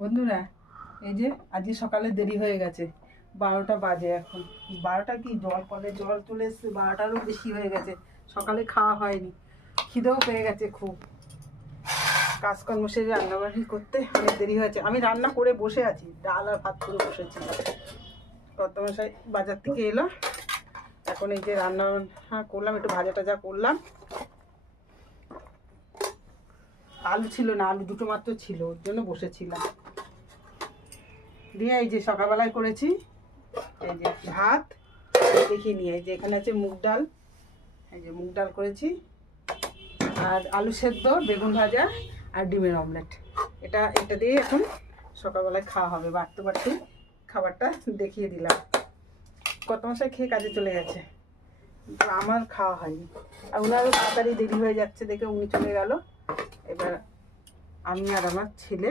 বন্ধুরা, এই যে আজকে সকালে দেরি হয়ে গেছে, 12টা বাজে এখন। 12টা কি, জল কলে জল চলে এসছে, 12টারও বেশি হয়ে গেছে। সকালে খাওয়া হয়নি, খিদেও পেয়ে গেছে খুব। কাজকর্ম সেরে রান্নাবাড়ি করতে অনেক দেরি হয়েছে। আমি রান্না করে বসে আছি, ডাল আর ভাত করে বসেছি। কর্তামশাই বাজার থেকে এলো, এখন এই যে রান্না করলাম, একটু ভাজা টাজা করলাম। আলু ছিল না, আলু দুটো মাত্র ছিল, ওর জন্য বসেছিলাম। দিয়ে এই যে সকালবেলায় করেছি এই যে ভাত, দেখিয়ে নিয়ে এই যে এখানে আছে মুগ ডাল, এই যে মুগ ডাল করেছি, আর আলু সেদ্ধ, বেগুন ভাজা আর ডিমের অমলেট। এটা দিয়ে এখন সকালবেলায় খাওয়া হবে। বাড়তে বাড়তে খাবারটা দেখিয়ে দিলাম। কত মশাই খেয়ে কাজে চলে গেছে, কিন্তু আমার খাওয়া হয়নি। আর ওনারও তাড়াতাড়ি দেরি হয়ে যাচ্ছে দেখে উনি চলে গেল। এবার আমি আর আমার ছেলে